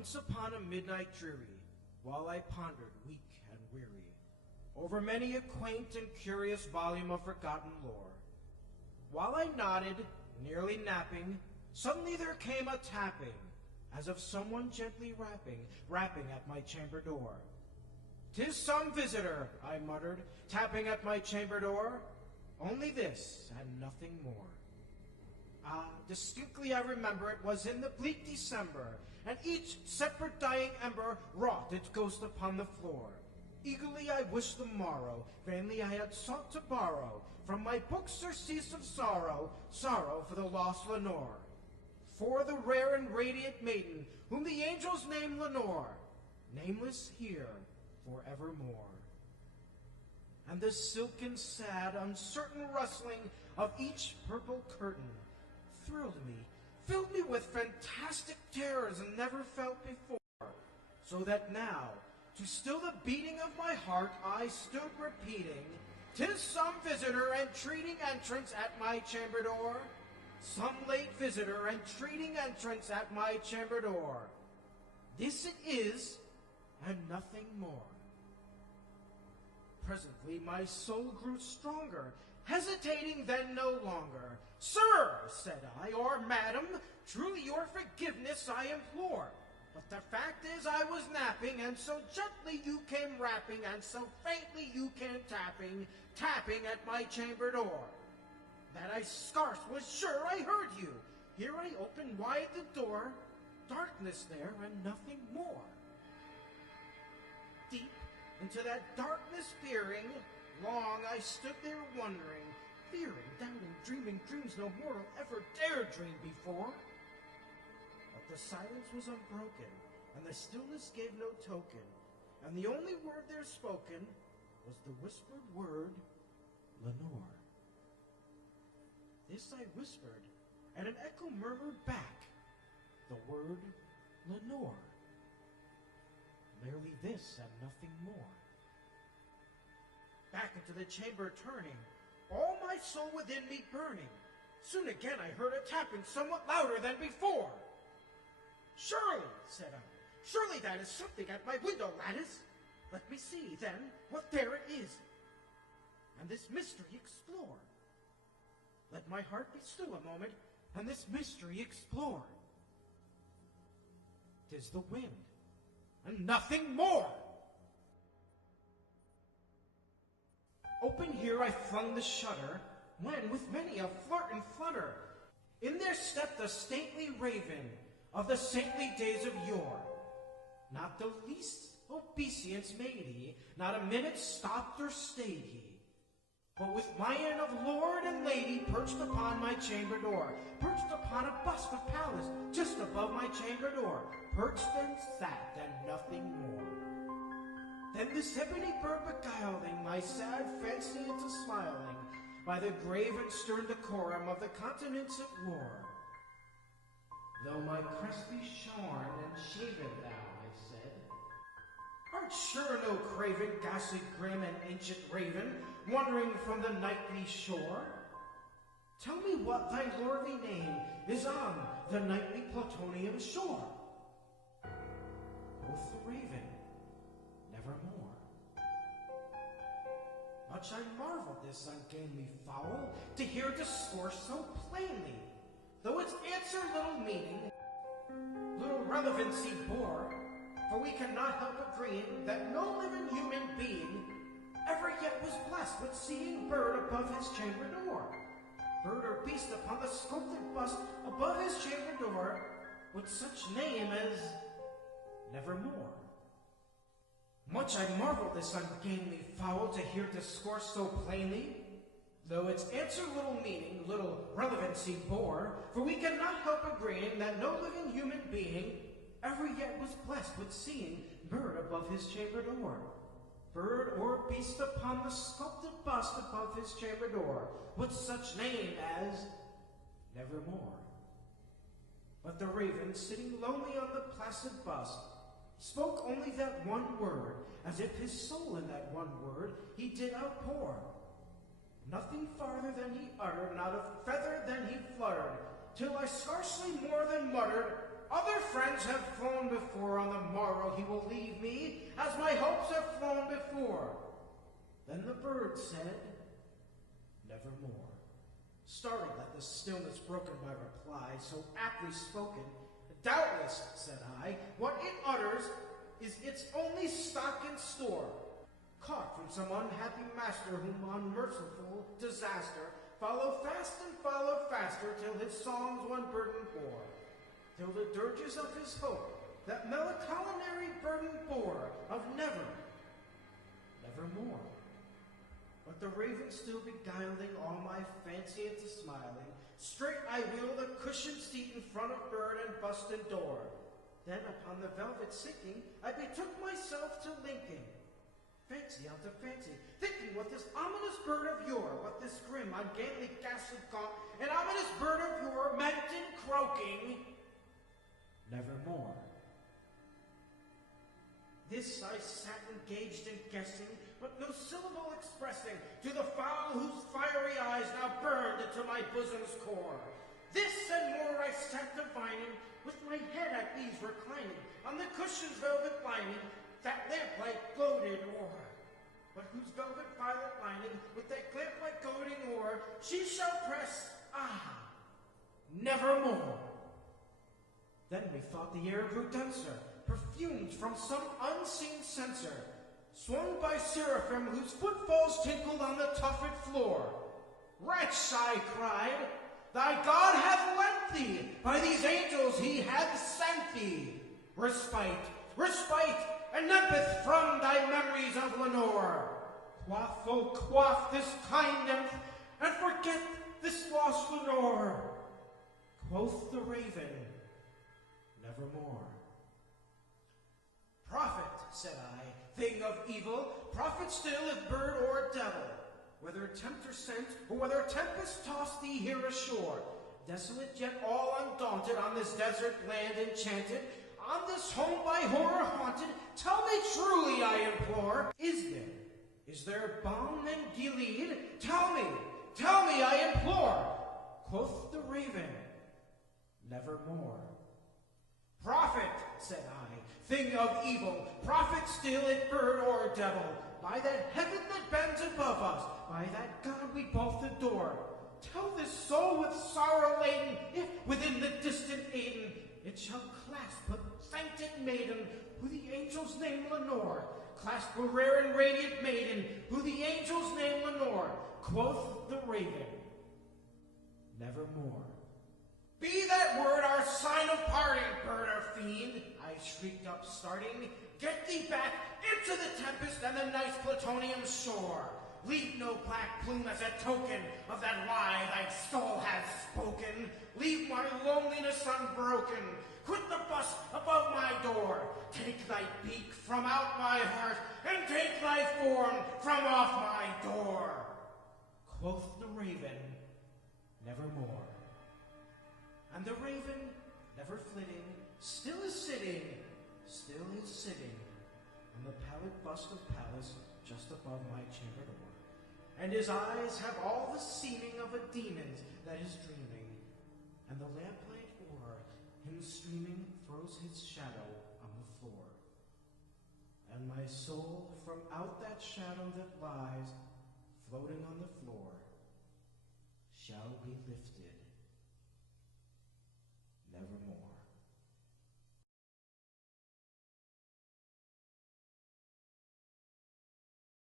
Once upon a midnight dreary, while I pondered, weak and weary, over many a quaint and curious volume of forgotten lore, while I nodded, nearly napping, suddenly there came a tapping, as of someone gently rapping at my chamber door. "'Tis some visitor," I muttered, tapping at my chamber door. Only this, and nothing more. Ah, distinctly I remember it was in the bleak December, and each separate dying ember wrought its ghost upon the floor. Eagerly I wished the morrow, vainly I had sought to borrow from my books surcease of sorrow, sorrow for the lost Lenore, for the rare and radiant maiden whom the angels name Lenore, nameless here forevermore. And the silken, sad, uncertain rustling of each purple curtain thrilled me, filled me with fantastic terrors never felt before, so that now, to still the beating of my heart, I stood repeating, "'Tis some visitor entreating entrance at my chamber door, some late visitor entreating entrance at my chamber door. This it is, and nothing more." Presently my soul grew stronger, hesitating then no longer. "Sir," said I, "or madam, truly your forgiveness I implore. But the fact is I was napping, and so gently you came rapping, and so faintly you came tapping at my chamber door, that I scarce was sure I heard you. Here I opened wide the door, darkness there and nothing more. Deep into that darkness peering, long I stood there wondering, fearing, doubting, dreaming dreams no mortal ever dared dream before. But the silence was unbroken, and the stillness gave no token, and the only word there spoken was the whispered word, Lenore. This I whispered, and an echo murmured back, the word Lenore. Merely this and nothing more. Back into the chamber turning, all my soul within me burning, soon again I heard a tapping somewhat louder than before. "Surely," said I, "surely that is something at my window lattice. Let me see, then, what there it is, and this mystery explore. Let my heart be still a moment, and this mystery explore. 'Tis the wind, and nothing more." Open here I flung the shutter, when with many a flirt and flutter, in there stepped a stately raven of the saintly days of yore. Not the least obeisance made he, not a minute stopped or stayed he, but with mien of lord and lady perched upon my chamber door, perched upon a bust of Pallas just above my chamber door, perched and sat and nothing more. Then this ebony bird beguiling my sad fancy into smiling by the grave and stern decorum of the continents at war. "Though my crest be shorn and shaven thou," I said, "art sure no craven, ghastly grim and ancient raven, wandering from the nightly shore? Tell me what thy lordly name is on the nightly Plutonian shore." Quoth the raven, "Nevermore." Much I marveled this ungainly fowl to hear discourse so plainly, though its answer little meaning, little relevancy bore, for we cannot help agreeing that no living human being ever yet was blessed with seeing bird above his chamber door, bird or beast upon the sculpted bust above his chamber door, with such name as Nevermore. Much I marveled this ungainly fowl to hear discourse so plainly, though its answer little meaning, little relevancy bore, for we cannot help agreeing that no living human being ever yet was blessed with seeing bird above his chamber door, bird or beast upon the sculpted bust above his chamber door, with such name as Nevermore. But the raven, sitting lonely on the placid bust, spoke only that one word, as if his soul in that one word he did outpour. Nothing farther than he uttered, not a feather than he fluttered, till I scarcely more than muttered, "Other friends have flown before, on the morrow he will leave me, as my hopes have flown before. Then the bird said, nevermore. Startled at the stillness broken by reply, so aptly spoken, doubtless, said I, what it utters is its only stock and store, caught from some unhappy master whom unmerciful disaster followed fast and followed faster till his songs one burden bore, till the dirges of his hope that melancholy burden bore of nevermore. But the raven still beguiling all my fancy into smiling, straight I wheel the cushioned seat in front of bird and bust and door. Then upon the velvet sinking, I betook myself to linking. Fancy unto fancy, thinking what this ominous bird of yore, what this grim, ungainly ghastly gaunt, and ominous bird of yore meant in croaking, nevermore. This I sat engaged in guessing, but no syllable expressing, to the fowl whose fiery eyes now burned into my bosom's core. This and more I sat divining, with my head at ease reclining, on the cushion's velvet lining, that lamplight gloated o'er, but whose velvet violet lining, with that lamplight gloating o'er, she shall press, nevermore. Then methought the air grew denser, perfumed from some unseen censer, swung by seraphim whose footfalls tinkled on the tuffed floor. Wretch, I cried, thy God hath lent thee, by these angels he hath sent thee, respite, and nepeth from thy memories of Lenore. Quaff, oh quaff this kind nymph, and forget this lost Lenore. Quoth the raven, nevermore. Prophet, said I, thing of evil, prophet still if bird or devil, whether tempter sent, or whether tempest tossed thee here ashore, desolate yet all undaunted, on this desert land enchanted, on this home by horror haunted, tell me truly, I implore, is there balm in Gilead? Tell me, I implore. Quoth the raven, nevermore. Prophet, said I, thing of evil, prophet still if bird or devil, by that heaven that bends above us, by that God we both adore, tell this soul with sorrow laden, if within the distant Aden it shall clasp a sainted maiden, who the angels name Lenore, clasp a rare and radiant maiden, who the angels name Lenore. Quoth the raven, nevermore. Be that word our sign of parting, bird or fiend, I shrieked up starting, get thee back into the tempest and the nice plutonium shore. Leave no black plume as a token of that lie thy soul has spoken. Leave my loneliness unbroken. Quit the bust above my door. Take thy beak from out my heart, and take thy form from off my door. Quoth the raven, nevermore. And the raven, never flitting, still is sitting, on the pallid bust of Pallas just above my chamber door. And his eyes have all the seeming of a demon's that is dreaming, and the lamplight o'er him streaming throws his shadow on the floor. And my soul from out that shadow that lies floating on the floor shall be lifted nevermore.